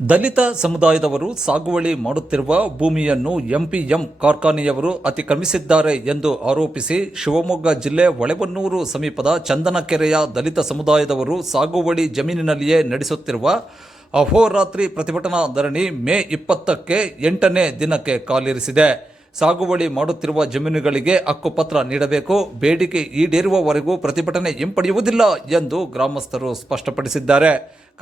ದಲಿತ ಸಮುದಾಯದವರು ಸಾಗುವಳಿ ಮಾಡುತ್ತಿರುವ ಭೂಮಿಯನ್ನು ಎಂಪಿಎಂ ಕಾರ್ಖಾನೆಯವರು ಅತಿಕ್ರಮಿಸಿದ್ದಾರೆ ಎಂದು ಆರೋಪಿಸಿ ಶಿವಮೊಗ್ಗ ಜಿಲ್ಲೆ ಹೊಳೆಬನ್ನೂರು ಸಮೀಪದ ಚಂದನಕೆರೆಯ ದಲಿತ ಸಮುದಾಯದವರು ಸಾಗುವಳಿ ಜಮೀನಿನಲ್ಲಿಯೇ ನಡೆಸುತ್ತಿರುವ ಅಹೋರಾತ್ರಿ ಪ್ರತಿಭಟನಾ ಧರಣಿ ಮೇ ಇಪ್ಪತ್ತಕ್ಕೆ ಎಂಟನೇ ದಿನಕ್ಕೆ ಕಾಲಿರಿಸಿದೆ. ಸಾಗುವಳಿ ಮಾಡುತ್ತಿರುವ ಜಮೀನುಗಳಿಗೆ ಹಕ್ಕುಪತ್ರ ನೀಡಬೇಕು, ಬೇಡಿಕೆ ಈಡೇರುವವರೆಗೂ ಪ್ರತಿಭಟನೆ ಹಿಂಪಡೆಯುವುದಿಲ್ಲ ಎಂದು ಗ್ರಾಮಸ್ಥರು ಸ್ಪಷ್ಟಪಡಿಸಿದ್ದಾರೆ.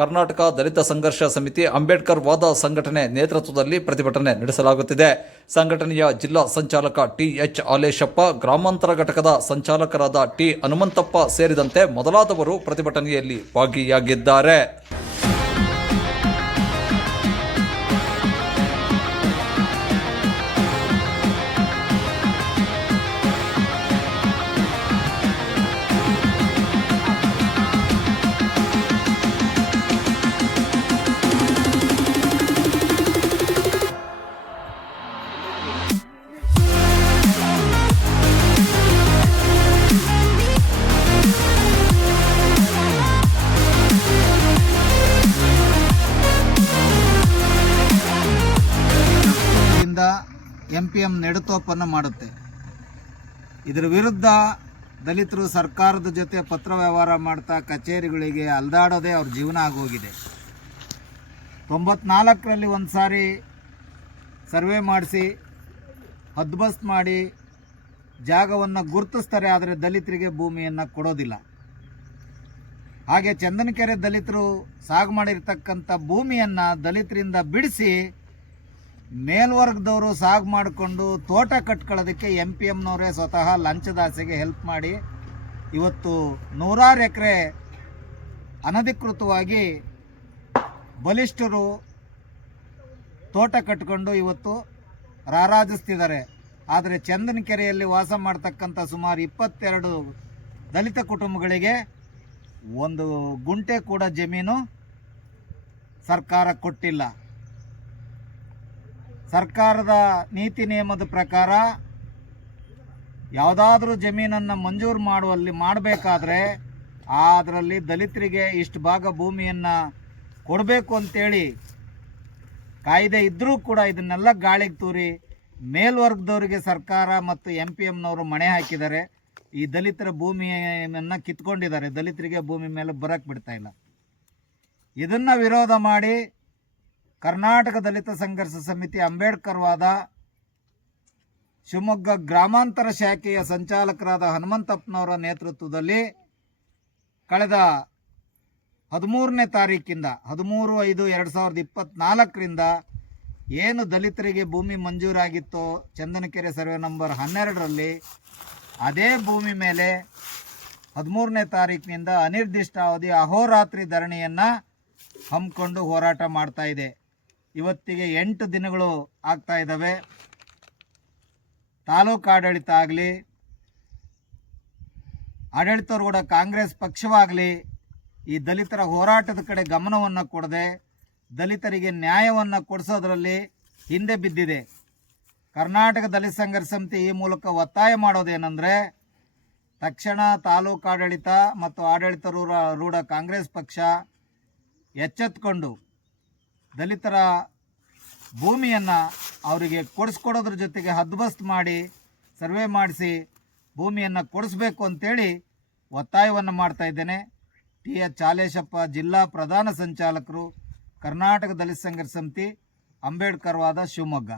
ಕರ್ನಾಟಕ ದಲಿತ ಸಂಘರ್ಷ ಸಮಿತಿ ಅಂಬೇಡ್ಕರ್ ವಾದ ಸಂಘಟನೆ ನೇತೃತ್ವದಲ್ಲಿ ಪ್ರತಿಭಟನೆ ನಡೆಸಲಾಗುತ್ತಿದೆ. ಸಂಘಟನೆಯ ಜಿಲ್ಲಾ ಸಂಚಾಲಕ ಟಿ ಎಚ್ ಆಲೇಶಪ್ಪ, ಗ್ರಾಮಾಂತರ ಘಟಕದ ಸಂಚಾಲಕರಾದ ಟಿ ಹನುಮಂತಪ್ಪ ಸೇರಿದಂತೆ ಮೊದಲಾದವರು ಪ್ರತಿಭಟನೆಯಲ್ಲಿ ಭಾಗಿಯಾಗಿದ್ದಾರೆ. ಎಂ ಪಿ ಎಂ ನೆಡುತೋಪನ್ನು ಮಾಡುತ್ತೆ. ಇದರ ವಿರುದ್ಧ ದಲಿತರು ಸರ್ಕಾರದ ಜೊತೆ ಪತ್ರ ವ್ಯವಹಾರ ಮಾಡ್ತಾ ಕಚೇರಿಗಳಿಗೆ ಅಲ್ದಾಡೋದೇ ಅವ್ರ ಜೀವನ ಆಗೋಗಿದೆ. ತೊಂಬತ್ನಾಲ್ಕರಲ್ಲಿ ಒಂದು ಸಾರಿ ಸರ್ವೆ ಮಾಡಿಸಿ ಹದ್ಬಸ್ತ್ ಮಾಡಿ ಜಾಗವನ್ನು ಗುರುತಿಸ್ತಾರೆ, ಆದರೆ ದಲಿತರಿಗೆ ಭೂಮಿಯನ್ನು ಕೊಡೋದಿಲ್ಲ. ಹಾಗೆ ಚಂದನಕೆರೆ ದಲಿತರು ಸಾಗು ಮಾಡಿರ್ತಕ್ಕಂಥ ಭೂಮಿಯನ್ನು ದಲಿತರಿಂದ ಬಿಡಿಸಿ ಮೇಲ್ವರ್ಗದವರು ಸಾಗ್ ಮಾಡಿಕೊಂಡು ತೋಟ ಕಟ್ಕೊಳ್ಳೋದಕ್ಕೆ ಎಂ ಪಿ ಎಮ್ನವರೇ ಸ್ವತಃ ಲಂಚದಾಸೆಗೆ ಹೆಲ್ಪ್ ಮಾಡಿ ಇವತ್ತು ನೂರಾರು ಎಕರೆ ಅನಧಿಕೃತವಾಗಿ ಬಲಿಷ್ಠರು ತೋಟ ಕಟ್ಕೊಂಡು ಇವತ್ತು ರಾರಾಜಿಸ್ತಿದ್ದಾರೆ. ಆದರೆ ಚಂದನಕೆರೆಯಲ್ಲಿ ವಾಸ ಮಾಡ್ತಕ್ಕಂಥ ಸುಮಾರು ಇಪ್ಪತ್ತೆರಡು ದಲಿತ ಕುಟುಂಬಗಳಿಗೆ ಒಂದು ಗುಂಟೆ ಕೂಡ ಜಮೀನು ಸರ್ಕಾರ ಕೊಟ್ಟಿಲ್ಲ. ಸರ್ಕಾರದ ನೀತಿ ನಿಯಮದ ಪ್ರಕಾರ ಯಾವುದಾದ್ರೂ ಜಮೀನನ್ನು ಮಂಜೂರು ಮಾಡುವಲ್ಲಿ ಮಾಡಬೇಕಾದ್ರೆ ಅದರಲ್ಲಿ ದಲಿತರಿಗೆ ಇಷ್ಟು ಭಾಗ ಭೂಮಿಯನ್ನು ಕೊಡಬೇಕು ಅಂತೇಳಿ ಕಾಯ್ದೆ ಇದ್ದರೂ ಕೂಡ ಇದನ್ನೆಲ್ಲ ಗಾಳಿಗೆ ತೂರಿ ಮೇಲ್ವರ್ಗದವರಿಗೆ ಸರ್ಕಾರ ಮತ್ತು ಎಂ ಪಿ ಎಮ್ನವರು ಮಣೆ ಹಾಕಿದ್ದಾರೆ ಈ ದಲಿತರ ಭೂಮಿಯನ್ನು ಕಿತ್ಕೊಂಡಿದ್ದಾರೆ. ದಲಿತರಿಗೆ ಭೂಮಿ ಮೇಲೆ ಬರೋಕ್ಕೆ ಬಿಡ್ತಾ ಇಲ್ಲ. ಇದನ್ನು ವಿರೋಧ ಮಾಡಿ ಕರ್ನಾಟಕ ದಲಿತ ಸಂಘರ್ಷ ಸಮಿತಿ ಅಂಬೇಡ್ಕರ್ ವಾದ ಶಿವಮೊಗ್ಗ ಗ್ರಾಮಾಂತರ ಶಾಖೆಯ ಸಂಚಾಲಕರಾದ ಹನುಮಂತಪ್ಪನವರ ನೇತೃತ್ವದಲ್ಲಿ ಕಳೆದ ಹದಿಮೂರನೇ ತಾರೀಕಿಂದ ಹದಿಮೂರು ಐದು ಎರಡು ಸಾವಿರದ ಇಪ್ಪತ್ತ್ನಾಲ್ಕರಿಂದ ಏನು ದಲಿತರಿಗೆ ಭೂಮಿ ಮಂಜೂರಾಗಿತ್ತೋ ಚಂದನಕೆರೆ ಸರ್ವೆ ನಂಬರ್ ಹನ್ನೆರಡರಲ್ಲಿ ಅದೇ ಭೂಮಿ ಮೇಲೆ ಹದಿಮೂರನೇ ತಾರೀಕಿನಿಂದ ಅನಿರ್ದಿಷ್ಟಾವಧಿ ಅಹೋರಾತ್ರಿ ಧರಣಿಯನ್ನು ಹಮ್ಮಿಕೊಂಡು ಹೋರಾಟ ಮಾಡ್ತಾ ಇದೆ. ಇವತ್ತಿಗೆ ಎಂಟು ದಿನಗಳು ಆಗ್ತಾ ಇದ್ದಾವೆ. ತಾಲೂಕು ಆಡಳಿತ ಆಗಲಿ, ಆಡಳಿತವ್ರು ಕೂಡ ಕಾಂಗ್ರೆಸ್ ಪಕ್ಷವಾಗಲಿ, ಈ ದಲಿತರ ಹೋರಾಟದ ಕಡೆ ಗಮನವನ್ನು ಕೊಡದೆ, ದಲಿತರಿಗೆ ನ್ಯಾಯವನ್ನು ಕೊಡಿಸೋದ್ರಲ್ಲಿ ಹಿಂದೆ ಬಿದ್ದಿದೆ. ಕರ್ನಾಟಕ ದಲಿತ ಸಂಘರ್ಷ ಸಮಿತಿ ಈ ಮೂಲಕ ಒತ್ತಾಯ ಮಾಡೋದೇನೆಂದರೆ ತಕ್ಷಣ ತಾಲೂಕು ಆಡಳಿತ ಮತ್ತು ಆಡಳಿತ ರೂಢ ಕಾಂಗ್ರೆಸ್ ಪಕ್ಷ ಎಚ್ಚೆತ್ಕೊಂಡು ದಲಿತರ ಭೂಮಿಯನ್ನು ಅವರಿಗೆ ಕೊಡಿಸ್ಕೊಡೋದ್ರ ಜೊತೆಗೆ ಹದ್ಬಸ್ತ್ ಮಾಡಿ ಸರ್ವೆ ಮಾಡಿಸಿ ಭೂಮಿಯನ್ನು ಕೊಡಿಸ್ಬೇಕು ಅಂತೇಳಿ ಒತ್ತಾಯವನ್ನು ಮಾಡ್ತಾ ಇದ್ದೇನೆ. ಟಿ. ಎಚ್. ಹಾಲೇಶಪ್ಪ ಜಿಲ್ಲಾ ಪ್ರಧಾನ ಸಂಚಾಲಕರು ಕರ್ನಾಟಕ ದಲಿತ ಸಂಘರ್ಷ ಸಮಿತಿ ಅಂಬೇಡ್ಕರ್ವಾದ ಶಿವಮೊಗ್ಗ.